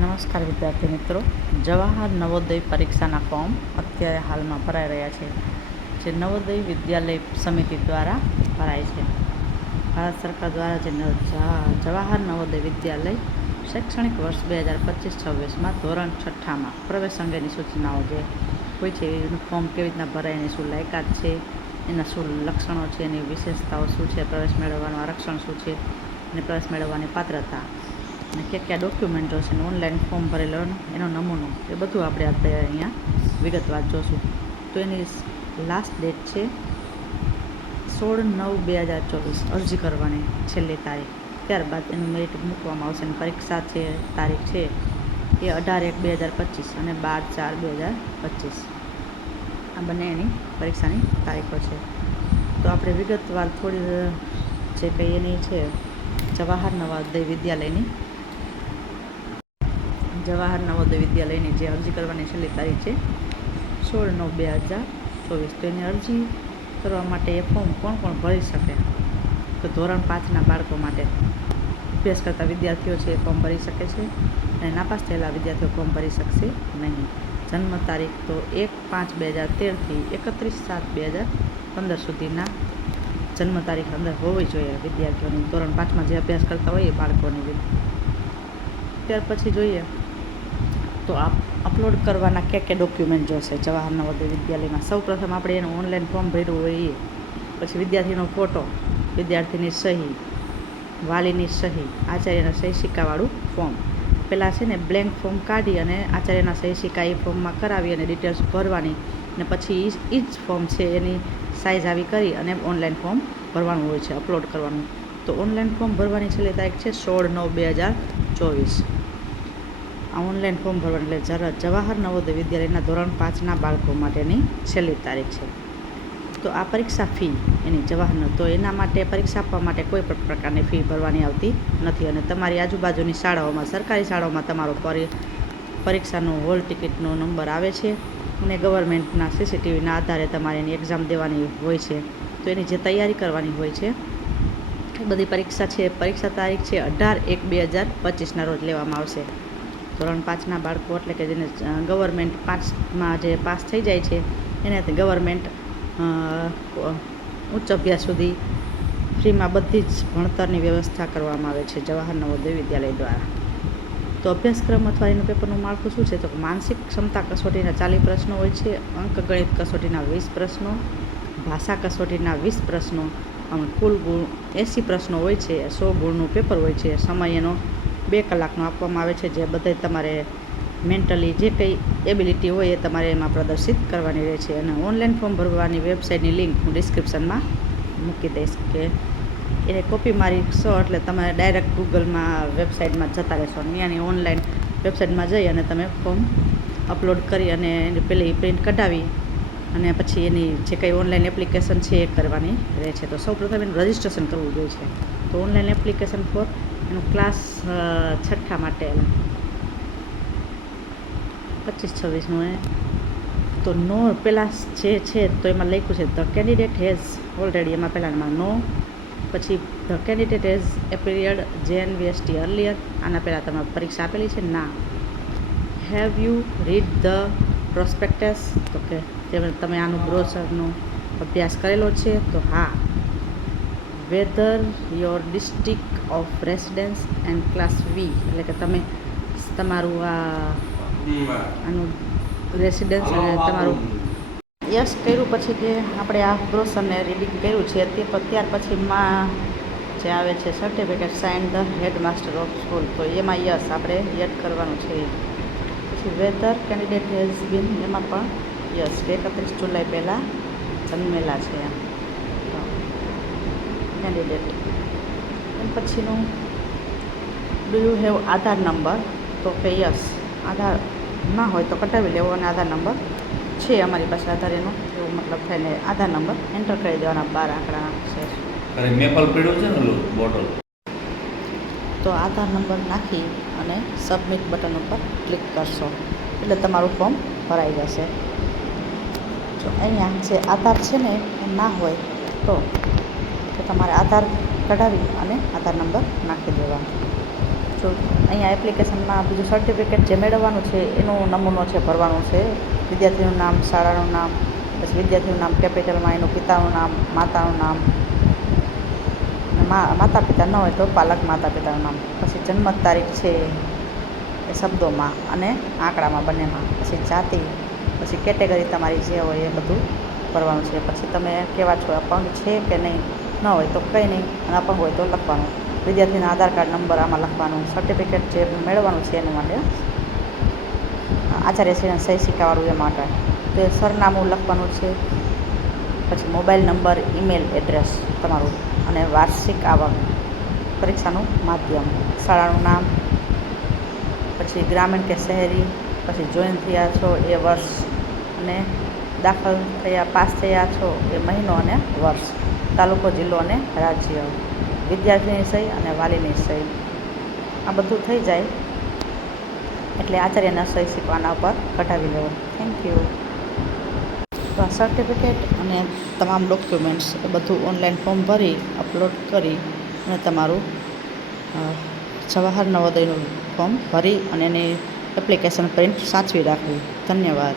નમસ્કાર વિદ્યાર્થી મિત્રો. જવાહર નવોદય પરીક્ષાના ફોર્મ અત્યારે હાલમાં ભરાઈ રહ્યા છે, જે નવોદય વિદ્યાલય સમિતિ દ્વારા ભરાય છે. ભારત સરકાર દ્વારા જે જવાહર નવોદય વિદ્યાલય શૈક્ષણિક વર્ષ બે હજાર પચીસ છવ્વીસમાં ધોરણ છઠ્ઠામાં પ્રવેશ અંગેની સૂચનાઓ જે હોય છે, એનું ફોર્મ કેવી રીતના ભરાય એની શું લાયકાત છે, એના શું લક્ષણો છે, એની વિશેષતાઓ શું છે, પ્રવેશ મેળવવાનું આરક્ષણ શું છે, અને પ્રવેશ મેળવવાની પાત્રતા અને કયા કયા ડોક્યુમેન્ટો છે અને ઓનલાઈન ફોર્મ ભરેલો એનો નમૂનો. એ બધું આપણે આપણે અહીંયા વિગતવાર જોશું. તો એની લાસ્ટ ડેટ છે સોળ નવ બે હજાર ચોવીસ. અરજી કરવાની છેલ્લી તારીખ. ત્યારબાદ એનું મેરિટ મૂકવામાં આવશે અને પરીક્ષા છે, તારીખ છે, એ અઢાર એક બે હજાર પચીસ અને બાર ચાર બે હજાર પચીસ. આ બંને એની પરીક્ષાની તારીખો છે. તો આપણે વિગતવાર થોડી જે કંઈ એની છે, જવાહર નવોદય વિદ્યાલયની જવાહર નવોદય વિદ્યાલયની જે અરજી કરવાની છેલ્લી તારીખ છે સોળ નવ બે હજાર ચોવીસ. તો એની અરજી કરવા માટે એ ફોર્મ કોણ કોણ ભરી શકે? તો ધોરણ પાંચના બાળકો માટે અભ્યાસ કરતા વિદ્યાર્થીઓ છે એ ફોર્મ ભરી શકે છે અને નાપાસ થયેલા વિદ્યાર્થીઓ ફોર્મ ભરી શકશે નહીં. જન્મ તારીખ તો એક પાંચ બે હજાર તેરથી એકત્રીસ સાત બે હજાર પંદર સુધીના જન્મ તારીખ અંદર હોવી જોઈએ વિદ્યાર્થીઓની. ધોરણ પાંચમાં જે અભ્યાસ કરતા હોય એ બાળકોની. ત્યાર પછી જોઈએ તો આપ અપલોડ કરવાના કયા કયા ડોક્યુમેન્ટ જોશે? જવાહર નવોદય વિદ્યાલયમાં સૌપ્રથમ આપણે એનું ઓનલાઈન ફોર્મ ભર્યું હોય એ પછી વિદ્યાર્થીનો ફોટો વિદ્યાર્થીની સહી, વાલીની સહી, આચાર્યના સહી સિક્કાવાળું ફોર્મ પહેલાં છે ને બ્લેન્ક ફોર્મ કાઢી અને આચાર્યના સહી સિક્કા એ ફોર્મમાં કરાવી અને ડિટેલ્સ ભરવાની અને પછી જ- જ ફોર્મ છે એની સાઇઝ આવી કરી અને ઓનલાઈન ફોર્મ ભરવાનું હોય છે અપલોડ કરવાનું. તો ઓનલાઈન ફોર્મ ભરવાની છેલ્લી તારીખ છે સોળ નવ બે હજાર ચોવીસ. આ ઓનલાઈન ફોર્મ ભરવાનું એટલે જરા જવાહર નવોદય વિદ્યાલયના ધોરણ પાંચના બાળકો માટેની છેલ્લી તારીખ છે. તો આ પરીક્ષા ફી એની જવાહરનો તો એના માટે પરીક્ષા આપવા માટે કોઈ પણ પ્રકારની ફી ભરવાની આવતી નથી અને તમારી આજુબાજુની શાળાઓમાં, સરકારી શાળાઓમાં તમારો પરી પરીક્ષાનો હોલ ટિકિટનો નંબર આવે છે અને ગવર્મેન્ટના સીસીટીવીના આધારે તમારે એની એક્ઝામ દેવાની હોય છે. તો એની જે તૈયારી કરવાની હોય છે બધી પરીક્ષા છે. પરીક્ષા તારીખ છે અઢાર એક બે હજાર પચીસના રોજ લેવામાં આવશે. ધોરણ પાંચના બાળકો એટલે કે જેને ગવર્મેન્ટ પાંચમાં જે પાસ થઈ જાય છે, એને ગવર્મેન્ટ ઉચ્ચ અભ્યાસ સુધી ફ્રીમાં બધી જ ભણતરની વ્યવસ્થા કરવામાં આવે છે જવાહર નવોદય વિદ્યાલય દ્વારા. તો અભ્યાસક્રમ અથવા એનું પેપરનું માળખું શું છે? તો માનસિક ક્ષમતા કસોટીના ચાલીસ પ્રશ્નો હોય છે અંકગણિત કસોટીના વીસ પ્રશ્નો, ભાષા કસોટીના વીસ પ્રશ્નો આમ કુલ ગુણ એંસી પ્રશ્નો હોય છે, સો ગુણનું પેપર હોય છે, સમય એનો બે કલાકનો આપવામાં આવે છે, જે બધે તમારે મેન્ટલી જે કંઈ એબિલિટી હોય એ તમારે એમાં પ્રદર્શિત કરવાની રહે છે. અને ઓનલાઈન ફોર્મ ભરવાની વેબસાઇટની લિંક હું ડિસ્ક્રિપ્શનમાં મૂકી દઈશ કે એને કોપી મારી શો એટલે તમે ડાયરેક્ટ ગૂગલમાં વેબસાઇટમાં જતા રહેશો. ત્યાંની ઓનલાઈન વેબસાઇટમાં જઈ અને તમે ફોર્મ અપલોડ કરી અને એની પેલી પ્રિન્ટ કઢાવી અને પછી એની જે કંઈ ઓનલાઈન એપ્લિકેશન છે એ કરવાની રહે છે. તો સૌપ્રથમ એનું રજિસ્ટ્રેશન કરવું જોઈએ. છે તો ઓનલાઈન એપ્લિકેશન ફોર એનું ક્લાસ છઠ્ઠા માટે પચીસ છવ્વીસનું એ તો નો પહેલાં જે છે તો એમાં લખ્યું છે ધ કેન્ડિડેટ હેઝ ઓલરેડી એમાં પહેલાંમાં નો. પછી the candidate has a period જેન વીએસટી અર્લિયર આના પહેલાં તમે પરીક્ષા આપેલી છે? ના. Have you read the prospectus તો કે તમે આનું બ્રોસરનો અભ્યાસ કરેલો છે? તો હા. Whether your district of residence and class V એટલે કે તમે તમારું આ આનું રેસિડન્સ અને તમારું યસ કર્યું પછી કે આપણે આ બ્રોશરને રીડિંગ કર્યું છે તે ત્યાર પછી માં જે આવે છે certificate sign the headmaster of school તો એમાં યસ આપણે યટ કરવાનું છે. પછી વેધર કેન્ડિડેટ હેઝ બીન એમાં પણ યસ એકત્રીસ જુલાઈ પહેલાં જન્મેલા છે એમ. કેન્ડિડેટ અને પછીનું do you have Aadhaar number તો કે યસ આધાર ના હોય તો કટાવી લેવો અને આધાર નંબર છે અમારી પાસે આધાર એનો. એવું મતલબ ને આધાર નંબર એન્ટર કરી દેવાના બાર આંકડાના અરે મેપલ પડ્યું છે ને બોટલ તો આધાર નંબર નાખી અને સબમિટ બટન ઉપર ક્લિક કરશો. એટલે તમારું ફોર્મ ભરાઈ જશે. જો અહીંયા જે આધાર છે ને એ ના હોય તો તો તમારે આધાર કઢાવી અને આધાર નંબર નાખી દેવાનો. જો અહીંયા એપ્લિકેશનમાં બીજું સર્ટિફિકેટ જે મેળવવાનું છે, એનો નમૂનો છે ભરવાનું છે. વિદ્યાર્થીનું નામ, શાળાનું નામ, પછી વિદ્યાર્થીનું નામ, કેપિટલમાં એનું પિતાનું નામ, માતાનું નામ. માતા પિતા ન હોય તો પાલક માતા પિતાનું નામ. પછી જન્મ તારીખ છે એ શબ્દોમાં અને આંકડામાં બંનેમાં. પછી જાતિ, પછી કેટેગરી તમારી જે હોય એ બધું ભરવાનું છે. પછી તમે કેવા છો, અપંગ છે કે નહીં? ન હોય તો કંઈ નહીં. અને પણ હોય તો લખવાનું. વિદ્યાર્થીના આધાર કાર્ડ નંબર આમાં લખવાનું. સર્ટિફિકેટ જે મેળવવાનું છે એના માટે. આચાર્યશ્રીને સહી સિક્કાવાળું એ માટે. તો એ સરનામું લખવાનું છે. પછી મોબાઈલ નંબર, ઈમેલ એડ્રેસ તમારું. અને વાર્ષિક આવક પરીક્ષાનું માધ્યમ. શાળાનું નામ. પછી ગ્રામીણ કે શહેરી. પછી જોઈન થયા છો એ વર્ષ. અને દાખલ થયા, પાસ થયા છો એ મહિનો અને વર્ષ. તાલુકો, જિલ્લો અને રાજ્ય. વિદ્યાર્થીની સહી અને વાલીની સહી આ બધું થઈ જાય એટલે આચાર્યના સહી શીખવાના ઉપર કઢાવી લેવો. થેન્ક યુ તો આ સર્ટિફિકેટ અને તમામ ડોક્યુમેન્ટ્સ એ બધું ઓનલાઈન ફોર્મ ભરી અપલોડ કરી અને તમારું જવાહર નવોદયનું ફોર્મ ભરી અને એની એપ્લિકેશન પ્રિન્ટ સાચવી રાખવી. ધન્યવાદ.